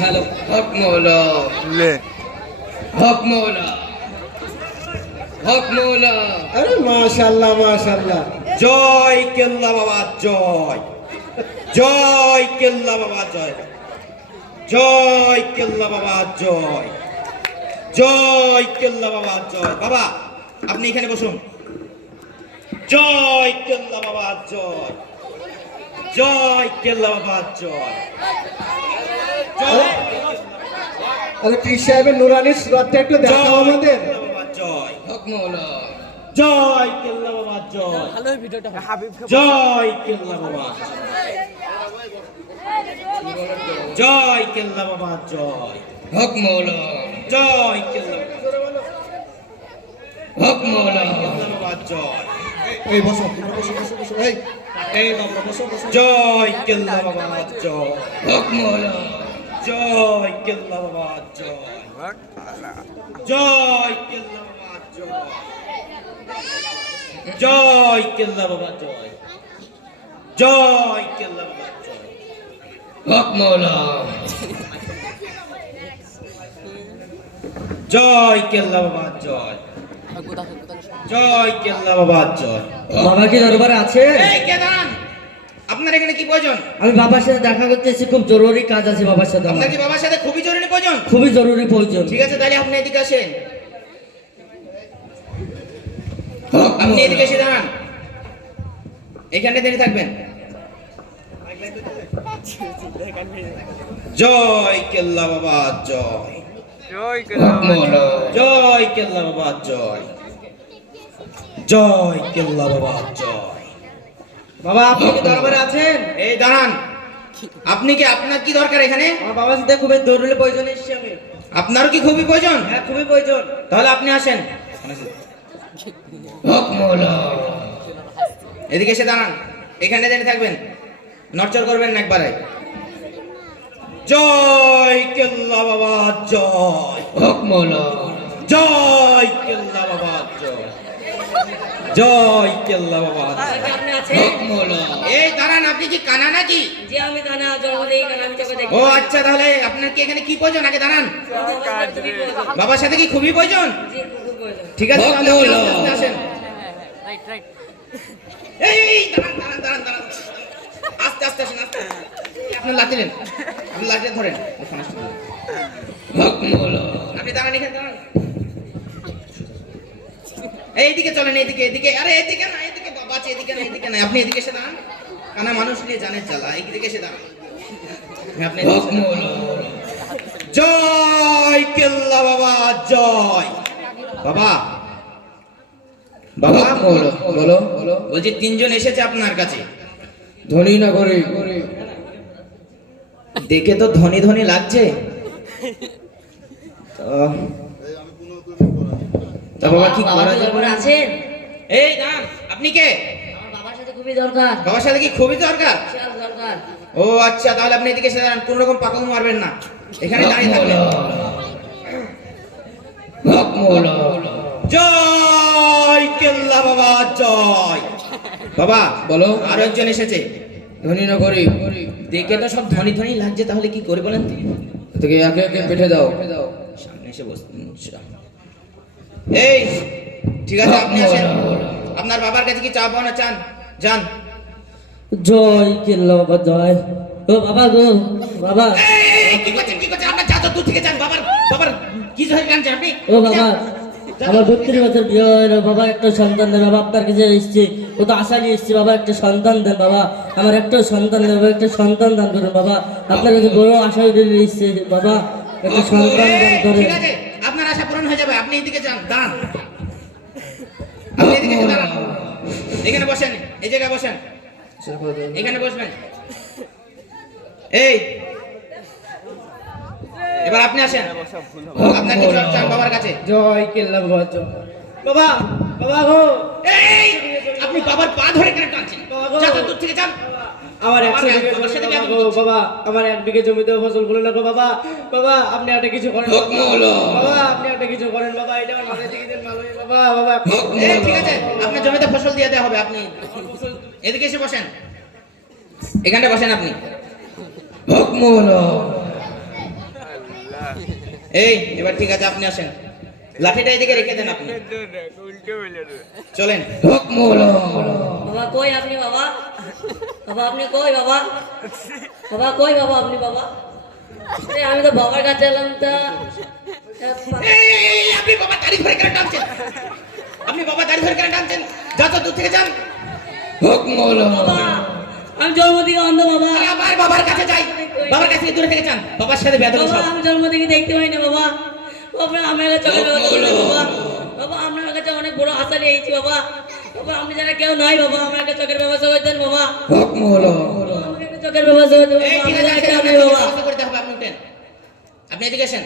Hello হক মৌলা লে হক মৌলা হক মৌলা। আরে মাশাআল্লাহ মাশাআল্লাহ, জয় কেল্লা বাবা জয়, জয় কেল্লা বাবা জয়, জয় কেল্লা বাবা জয়, জয় কেল্লা বাবা জয়। বাবা আপনি এখানে বসুন। জয় কেল্লা বাবা জয়, জয় কেল্লা বাবা জয়, জয়। আরে পীর সাহেবের নুরানির সুরাতটা একটু দেখাও আমাদের। জয় হক মৌলা জয় কেল্লা বাবা জয়, ভালো ভিডিওটা জয় কেল্লা বাবা, জয় কেল্লা বাবা জয়, হক মৌলা জয় কেল্লা হক মৌলা বাবা জয়, এই বসো বসো বসো বসো, এই বাবা বসো বসো। জয় কেল্লা বাবা জয়, হক মৌলা জয় কেল্লা বাবা জয়, জয় কেল্লা বাবা জয়, জয় কেল্লা বাবা জয়, জয় কেল্লা বাবা জয়, হক মৌলা জয় কেল্লা বাবা জয়, জয় কেল্লা বাবা জয়। বাবা কি দরবারে আছে? এই কে দাঁড়ান, আপনার এখানে কি প্রয়োজন? আমি বাবার সাথে দেখা করতে এসেছি, খুব জরুরি কাজ আছে বাবার সাথে আমার। আপনার কি বাবার সাথে খুবই জরুরি প্রয়োজন? খুবই জরুরি প্রয়োজন। ঠিক আছে তাহলে আপনি এদিকে আসেন, হক আপনি মৌলা। এদিকে এসে দাঁড়ান, এখানে দাঁড়িয়ে থাকবেন। জয় কেল্লা বাবা জয়, হক মৌলা জয় কেল্লা বাবা জয়, জয় কেল্লা বাবা জয়। বাবা আপনি কি দরবারে আছেন? এই দাঁড়ান, আপনি কি, আপনার কি দরকার এখানে? আমার বাবার সাথে খুবই জরুরি প্রয়োজন এসেছি আমি। আপনারও কি খুবই প্রয়োজন? হ্যাঁ খুবই প্রয়োজন। তাহলে আপনি আসেন, হক মৌলা এদিকে এসে দাঁড়ান, এখানে দাঁড়িয়ে থাকবেন, নড়চড় করবেন না একবারে। জয় কেল্লা বাবা জয়, হক মৌলা জয় কেল্লা বাবা জয়, জয় কেল্লা বাবা জয়। আপনি আছেন? হক মৌলা। এই দাঁড়ান, আপনি কি কানা নাকি? জি আমি কানা, জগতে কানা, আমি চোখে দেখি। ও আচ্ছা, তাহলে আপনার কি এখানে কি প্রয়োজন? আগে দাঁড়ান, বাবার সাথে কি খুবই প্রয়োজন? জি খুব প্রয়োজন। ঠিক আছে তাহলে আপনি বলো। আস্তে আস্তে আসেন। এই দাঁড়ান দাঁড়ান দাঁড়ান দাঁড়ান, আস্তে আস্তে আসেন, আস্তে আস্তে। আপনার লাঠি নেন, আপনি লাঠি ধরেন, হক মৌলা আপনি দাঁড়ান, এখানে দাঁড়ান। এইদিকে চলেন, এইদিকে এদিকে, আরে এদিকে না, এদিকে বাবা আছে, এদিকে না, এদিকে না, আপনি এদিকে এসে দাঁড়ান। কানা মানুষ নিয়ে জানের জ্বালা, এইদিকে এসে দাঁড়ান। আপনি এদিকে হক এসে দাঁড়ান। মৌলা জয় কেল্লা বাবা জয়। বাবা, বাবা হক মৌলা বলো বলো। বলছি তিনজন এসেছে আপনার কাছে, ধনী না করে দেখে তো ধনী ধনী লাগছে। তা বাবা কি বাবা করা কি যাবে? দরবারে আছেন? এই দাঁড়ান, আপনি কে? আমার বাবার সাথে খুবই দরকার, বাবার সাথে কি খুবই দরকার? বিশাল দরকার। ও আচ্ছা, তাহলে আপনি এদিকে এসে দাঁড়ান, কোন রকম পাকামো মারবেন না, এখানে দাঁড়িয়ে থাকবেন। হক মৌলা জয় কেল্লা বাবা জয়। বাবা বলো। আরো একজন এসেছে, ধনী না গরিব দেখে তো সব ধনী ধনী লাগছে, তাহলে কি করে বলেন তো? তোকে একে একে পেঠে দাও। সামনে এসে বসতেন। এই ঠিক আছে, আপনি আসেন। আপনার বাবার কাছে কি চা পাওয়া চান? যান। জয় কেল্লা বাবা জয়। ও বাবা গো বাবা, এই, কি করছেন কি করছেন? আপনার চা তো দূর থেকে যান। বাবার বাবার কি হয়ে কাঁদছেন আপনি? ও বাবা আমার 32 বছর বিয়ে হলো বাবা, একটা সন্তান দেন বাবা, আপনার কাছে এসেছি, ও তো আশা নিয়ে এসেছি বাবা, একটা সন্তান দেন বাবা, আমার একটা সন্তান দেন বাবা, একটা সন্তান দান করুন বাবা, আপনার কাছে বড় আশা নিয়ে এসেছি বাবা, একটা সন্তান দান করেন। ঠিক আছে, আপনার আশা পূরণ হয়ে যাবে, আপনি এদিকে যান, দাঁড়ান। আপনি এদিকে এসে দাঁড়ান, এখানে বসেন, এই জায়গায় বসেন, এখানে বসবেন। এই এবার আপনি আসেন, আপনার কিছু চান বাবার কাছে। জয় কেল্লা বাবা জয়। বাবা বাবা গো, এই আপনি বাবার পা ধরে কেন টানছেন? যা তো দূর থেকে যান। আমার বাবার 100 বিঘে বাবার সাথে জমি কেন গো বাবা, আমার 1 বিঘে জমিতে ফসল ফলে না গো বাবা, বাবা আপনি একটা কিছু করেন হক মৌলা বাবা, আপনি একটা কিছু করেন বাবা, এটা আমার মাথায় থেকে দেন ভালো বাবা, বাবা হক এই ঠিক মৌলা আছে, আপনার জমিতে ফসল দিয়ে দেওয়া হবে, আপনি এদিকে এসে বসেন, এখানে বসেন আপনি। হক মৌলা এই এবার ঠিক আছে, আপনি আসেন, লাঠিটা এদিকে রেখে দেন, আপনি চলেন। হুকম হলো বাবা কই আপনি বাবা? বাবা আপনি কই বাবা? বাবা কই বাবা আপনি বাবা? আরে আমি তো বাবার কাছে এলাম তা এই, আপনি বাবা দাড়ি ধরে কেন টানছেন? আপনি বাবা দাড়ি ধরে কেন টানছেন? যা তো দূর থেকে যান। হুকম হলো বাবা আমি জন্ম থেকে অন্ধ বাবা। আরে আবার বাবার কাছে যাই, বাবার কাছে দূরে থেকে যান, বাবার সাথে বেয়াদবি বাবা সব। আমি জন্ম থেকে দেখতে পাই না বাবা। বাবা আমার কাছে চলে বাবা। বাবা আপনার কাছে অনেক বড় আশা নিয়েছি বাবা। বাবা আপনি যারা কেউ নাই বাবা, আমার একটা চোখের ব্যবস্থা করে দেন বাবা। হুকম হলো আমাকে একটা চোখের ব্যবস্থা করে দেন এই বাবা। ঠিক আমি আছে, যারা কেউ আপনাকে নাই বাবা। ব্যবস্থা করতে হবে, আপনি উঠেন, আপনি এদিকে আসেন,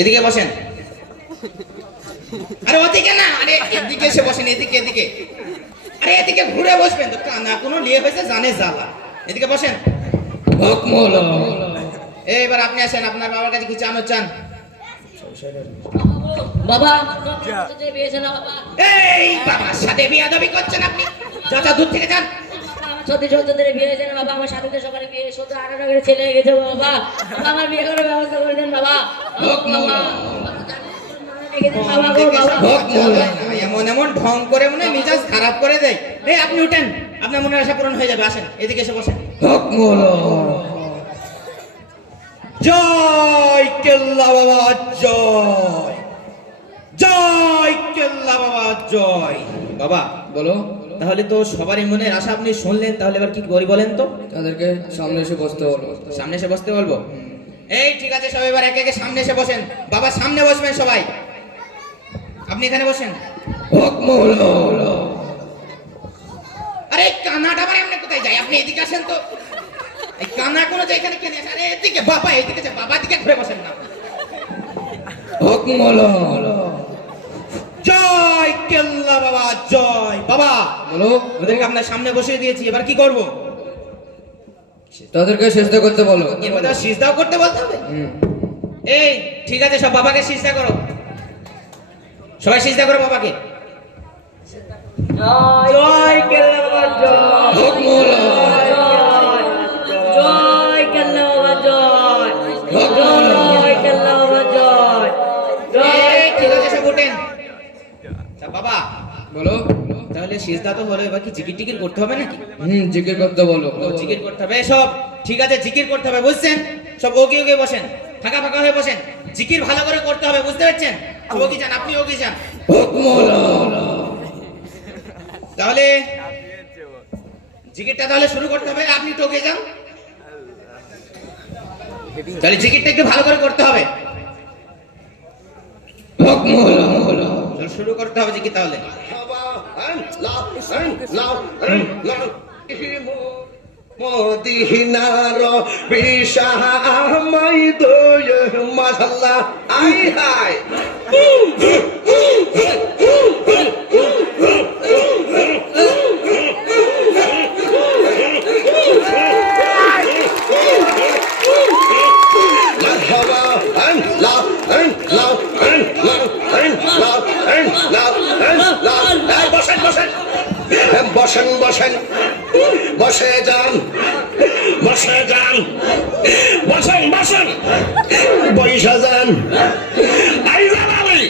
এদিকে বসেন। আরে ওদিকে না, আরে এদিকে এসে বসেন, এদিকে এদিকে, আরে এদিকে ঘুরে বসবেন তো, কানা কোনো নিয়ে হয়েছে জানে জ্বালা, এদিকে বসেন। হুকম হলো এইবার আপনি আসেন, আপনার বাবার কাছে কি চান চান? বাবা সত্যি বিয়েছে না বাবা। এই বাবার সাথে বিয়াদবি করছেন আপনি, চাচা দূর থেকে যান। আমার সত্যি সত্যি বিয়ে হয়েছে না বাবা। আমার সাথে সকালে বিয়ে 17-18 করে ছেলে হয়ে গেছে বাবা। বাবা, আমার বিয়ে করার ব্যবস্থা করে দেন বাবা। বাবা বাবা গো বাবা। এমন এমন ঢং করে মনে হয় মিজাজ খারাপ করে দেয়। এই আপনি উঠেন, আপনার মনের আশা পূরণ হয়ে যাবে, আসেন এদিকে এসে বসেন। হুকম হলো জয় কেল্লা বাবা জয়, জয় কেল্লা বাবা জয়। বাবা বলো তাহলে তো সবারই মনের আশা আপনি শুনলেন, তাহলে এবার কি করি বলেন তো? তাদেরকে সামনে এসে বসতে বলো। সামনে এসে বসতে বলবো? এই ঠিক আছে, সবাই এবার একে একে সামনে এসে বসেন। বাবা সামনে বসবেন সবাই, আপনি এখানে বসেন। হুকম হলো আরে কানাটা মানে আপনি কোথায় যাই, আপনি এদিকে আসেন তো। এই কানা কোনো যে এখানে কেন আসে? আরে এদিকে বাবা, এদিকে যা, বাবা দিকে ঘুরে বসেন না। হুকম হলো জয় কেল্লা বাবা জয়। বাবা বলো ওদেরকে আপনার সামনে বসিয়ে দিয়েছি, এবার কি করব? তাদেরকে চেষ্টা করতে বলো। এর মধ্যে সিজদাও করতে বলতে হবে? এই ঠিক আছে, সব বাবাকে সিজদা করো, সবাই সিজদা করো বাবাকে। জয় কেল্লা বাবা জয়। হুকম হলো জয় কেল্লা বাবা জয়। হুকম হলো জয় কেল্লা বাবা জয়। এই ঠিক আছে, সব উঠেন। আচ্ছা, বাবা বলো তাহলে সিজদা তো হলো, এবার কি জিকির টিকির করতে হবে নাকি? জিজ্ঞেস করতে বলো। জিকির করতে হবে সব, ঠিক আছে জিকির করতে হবে, বুঝছেন? সব ওকে ওকে বসেন, ফাঁকা ফাঁকা হয়ে বসেন, জিকির ভালো করে করতে হবে, বুঝতে পারছেন? সব ওকে যান, আপনি ওকে যান। হুকম হলো তাহলে জিকিরটা তাহলে শুরু করতে হবে, আপনি টোকে যান। তাহলে জিকিরটা একটু ভালো করে করতে হবে, হুকম হলো চল শুরু করতে হবে জিকির তাহলে। মদিনার বিশাহ আমাই দয় মাশাআল্লাহ আই হাই বসেন বসেন বসে যান, বসে যান, বসেন বসেন, বৈশা যান, আইজান আলী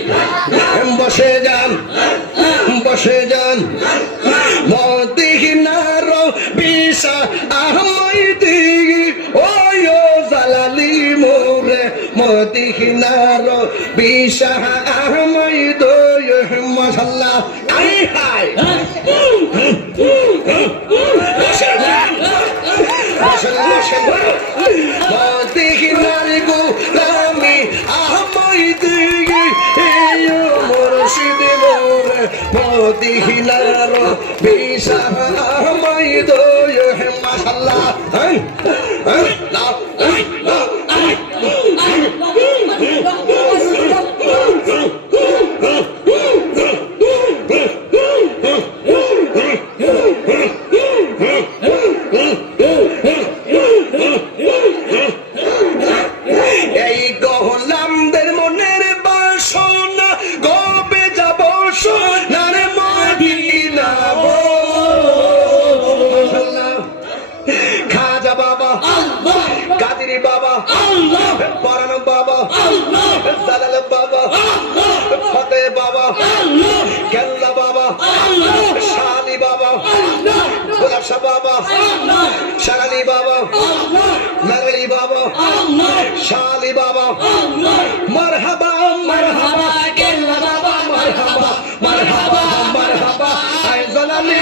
বসে যান, বসে যান। মদিনার বিশা আহমদি ওই জালালি মোরে, মদিনার বিশা আহমদ মাশাআল্লাহ আই হাই বসেন বসেন বসেন। মদিনার গোলামি আহমদ মুর্শিদ মোরে, মদিনার বিশা আহমদ মাশাআল্লাহ এই গোলামদের মনের বাসনা কবে যাব সোনার মদিনা খাজা বাবা, কাদির বাবা, 92 বাবা শালি বাবা মারহাবা মারহাবা কেল্লা বাবা মারহাবা মারহাবা মারহাবা আয় জালালি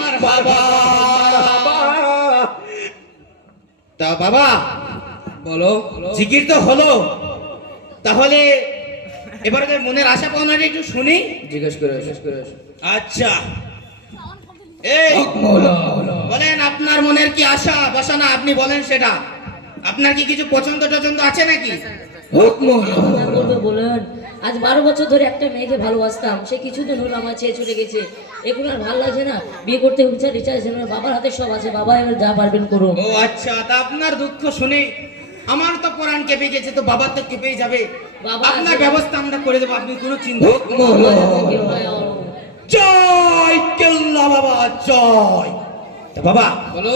মারহাবা মারহাবা। তা বাবা বলো জিকির তো হলো, তাহলে এবারে তোর মনের আশা পাওনাটা একটু শুনি। জিজ্ঞেস করে আচ্ছা, এই হক মৌলা বলেন আপনার মনের কি আশা বাসনা, আপনি বলেন সেটা। আপনার কি কিছু পছন্দ টছন্দ আছে নাকি? হক মৌলা আর বলবে বলেন, আজ 12 বছর ধরে একটা মেয়েকে ভালোবাসতাম, সে কিছুদিন হলো আমার ছেড়ে ছুটে গেছে। এখন আর ভালো লাগছে না, বিয়ে করতে ইচ্ছা আছে না, বাবার হাতে সব আছে, বাবা এবার যা পারবেন করুন। ও আচ্ছা, তা আপনার দুঃখ শুনে আমার তো প্রাণ কেঁপে গেছে, তো বাবার তো কেঁপেই যাবে। বাবা আপনার আছে। ব্যবস্থা আমরা করে দেবো, আপনি কোনো চিন্তা। হক মৌলা জয় কেল্লা বাবা জয়। তা বাবা বলো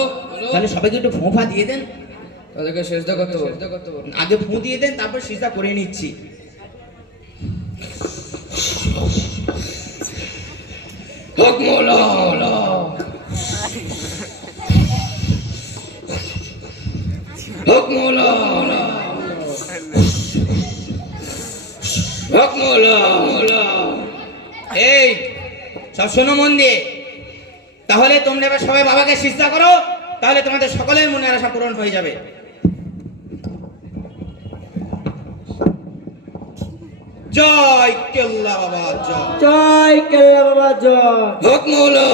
তাহলে সবাইকে একটু ফোঁফা দিয়ে দেন, তাদেরকে সেজদা করতে বলো আগে ফু দিয়ে দেন, তারপর সিজদা করে নিচ্ছি। হক মৌলা হক মৌলা হক মৌলা এই সব শোনো মন দিয়ে, তাহলে তোমরা এবার সবাই বাবাকে সিজদা করো, তাহলে তোমাদের সকলের মনের আশা পূরণ হয়ে যাবে। জয় কেল্লা বাবা জয়। জয় কেল্লা বাবা জয়। হক মৌলা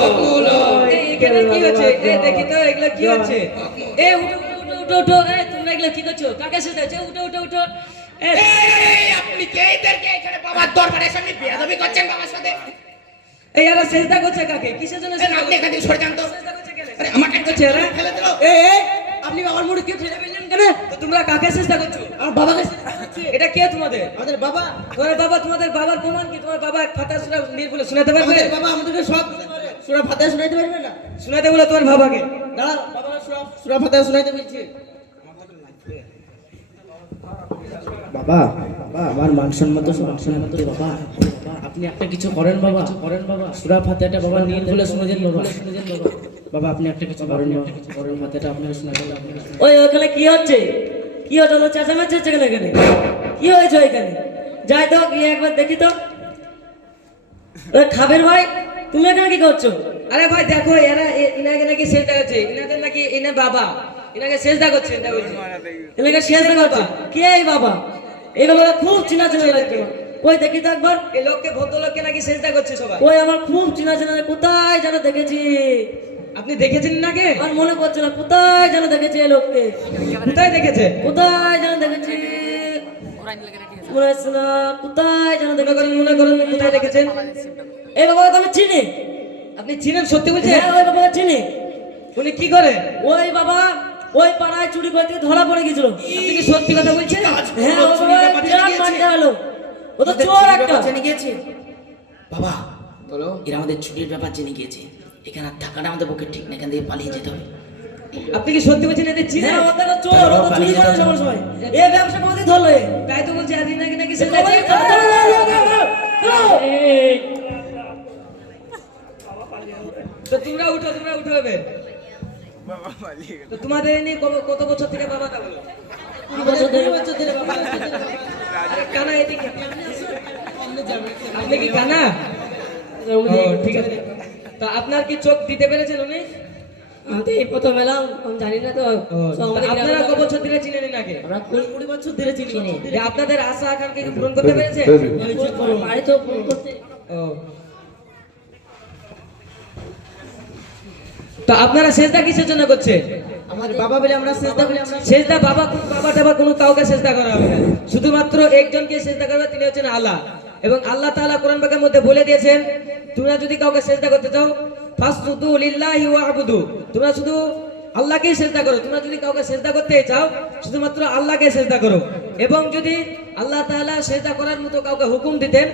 এখানে কি হচ্ছে? দেখি তো এগুলো কি হচ্ছে? উঠো উঠো, তোমরা এগুলো কি করছো? কাকে সাজাচ্ছো? উঠো উঠো উঠো। এই, আপনি কে এদেরকে এখানে বাবার দরবারের সামনে বেয়াদবি করছেন বাবার সাথে? এই এরা সেজদা করছে কাকে? কিসের জন্য এই, সেজদা আপনি এখান থেকে সরে যান তো। সেজদা করছে কেন? আরে আমাকে করছে এরা? ফেলে দিল। এই আপনি বাবার মুড়ি কে ফেলে ফেললেন কেন? তো তোমরা কাকে সেজদা করছো? আমার বাবাকে সেজদা করছে। এটা কে তোমাদের? আমাদের বাবা, তোমার বাবা, তোমাদের বাবার প্রমাণ কি? তোমার বাবা ফাতিহা সূরা নির্ভুলে শোনাতে পারবে? আমাদের বাবা আমাদেরকে সব সূরা ফাতিহা শোনাইতে পারবে না? শোনাতে বলো তোমার বাবাকে। দাঁড়াও, বাবা সূরা ফাতিহা শোনাইতে বলছি। বাবা, বাবা আমার মান সম্মান তো সব সম্মান তো বাবা। আপনি একটা কিছু করেন বাবা, সূরা ফাতিহাটা বাবা নির্ভুলে শুনে দেন বাবা। বাবা আপনি একটা কিছু করেন বাবা, ফাতিহাটা আপনাকে শোনাতে হবে। ওই ওখানে কি হচ্ছে? কি হচ্ছে? তো চেঁচামেচি হচ্ছে কেন এখানে? কি হয়েছে এখানে? যাই তো গিয়ে একবার দেখি তো। ওরে খাবের ভাই, তুমি এখানে কি করছো? আরে ভাই দেখো, এরা ইনাকে নাকি সেজদা করছে, ইনাদের নাকি ইনার বাবা ইনাকে সেজদা করছে, এটা বলছে। এলাকা শেষ করছে। কে এই বাবা? এই বাবা খুব চিনা চিনা লাগছে। ওই দেখি তো একবার। এই লোককে, ভদ্রলোককে নাকি সেজদা করছে সবাই। ওই আমার খুব চিনা চিনা, কোথায় যেন দেখেছি। আপনি দেখেছেন নাকি? আর মনে পড়ছে না, কোথায় যেন দেখেছি এই লোককে। কোথায় দেখেছে? কোথায় যেন দেখেছি, মনে হচ্ছে না, কোথায় যেন দেখেছি। মনে করেন কোথায় দেখেছেন? এই বাবাকে তো আমি চিনি। আপনি চিনেন? সত্যি বলছেন? হ্যাঁ, ওই বাবাকে চিনি। উনি কি করে? ওই বাবা ওই পাড়ায় চুরি করতে ধরা পড়ে গেছিল। আপনি কি সত্যি কথা বলছেন? হ্যাঁ, ও বাবা বিরাট মারতে হলো। ও তো চোর একটা। জেনে গিয়েছে বাবা, বলো এরা আমাদের ছুটির ব্যাপার জেনে গিয়েছে। এখানে আর থাকাটা আমাদের পক্ষে ঠিক না, এখান থেকে পালিয়ে যেতে হবে। আপনি কি সত্যি বলছেন এদের চিনেন? হ্যাঁ, ওদের তো চোর, ও তো চুরি করে সবার সময়। এই ব্যবসা কোথায় ধরলো এ? তাই তো বলছি, আদিন নাকি নাকি চলো, সেজদা চলো, চলো, চলো, চলো, চলো। এই, তো তোমরা উঠো, তোমরা উঠো এবার। তো তোমাদের এনে কত বছর থেকে বাবাটা বলো? 20 বছর ধরে। কানা এদিকে। আপনি কি কানা? ও, ঠিক আছে। তা আপনার কি চোখ দিতে পেরেছেন উনি? আমি তো এই প্রথম এলাম, আমি জানি না তো। তো আমাদের আপনারা গ্রামে- কত বছর ধরে চিনেন এনাকে? আমরা 20 বছর ধরে চিনি। যে আপনাদের আশা আকাঙ্ক্ষা কি পূরণ করতে পেরেছে? বাড়ি তো ফোন করতে। ও। তো আপনারা সেজদা কিসের জন্য করছেন? আমাদের বাবা বলে আমরা সেজদা করি। আমরা সেজদা বাবা টাবা কোনো কাউকে সেজদা করা হবে না, শুধুমাত্র একজনকে সেজদা করবে, তিনি হচ্ছেন আল্লাহ। এবং আল্লাহ তাআলা কোরআন পাকের মধ্যে বলে দিয়েছেন, তোমরা যদি কাউকে সেজদা করতে চাও ফাসজুদু লিল্লাহি ওয়াবুদু, তোমরা শুধু আল্লাহকেই সেজদা করো। তোমরা যদি কাউকে সেজদা করতে চাও শুধুমাত্র আল্লাহকে সেজদা করো। এবং যদি আল্লাহ তাআলা সেজদা করার মতো কাউকে হুকুম দিতেন,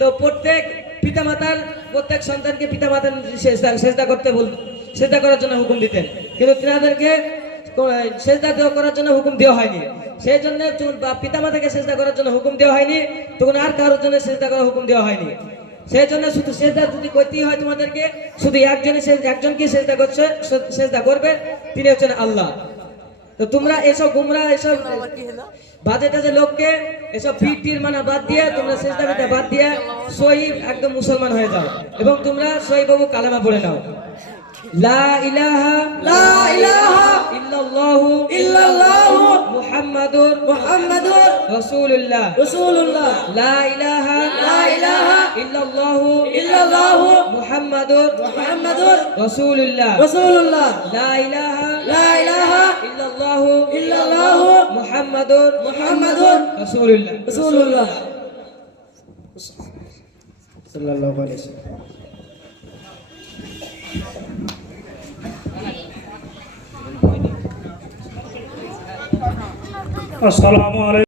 তো প্রত্যেক পিতামাতার, প্রত্যেক সন্তানকে পিতামাতার সেজদা করতে সেজদা করার জন্য হুকুম দিতেন, কিন্তু তিনাদেরকে সেজদা করার জন্য হুকুম দেওয়া হয়নি। সেই জন্য পিতামাতাকে সেজদা করার জন্য হুকুম দেওয়া হয়নি, তখন আর কারোর জন্য সেজদা করার হুকুম দেওয়া হয়নি। সেই জন্য শুধু সেজদা যদি করতেই হয় তোমাদেরকে, শুধু একজনকে সেজদা করবে, তিনি হচ্ছেন আল্লাহ। তো তোমরা এসব গুমরা এসব বাজে টাজে লোককে এসব ভিড় মানা বাদ দিয়ে তোমরা সেজদা বিদা বাদ দিয়ে সহি একদম মুসলমান হয়ে যাও এবং তোমরা সহি বাবু কালেমা পড়ে নাও লা ইলাহা ইল্লাল্লাহু মুহাম্মাদুর রাসূলুল্লাহ লা ইলাহা ইল্লাল্লাহু মুহাম্মাদুর রাসূলুল্লাহ লা ইলাহা ইল্লাল্লাহু মুহাম্মাদুর রাসূলুল্লাহ সাল্লাল্লাহু আলাইহি ওয়াসাল্লাম। আসসালামু আলাইকুম।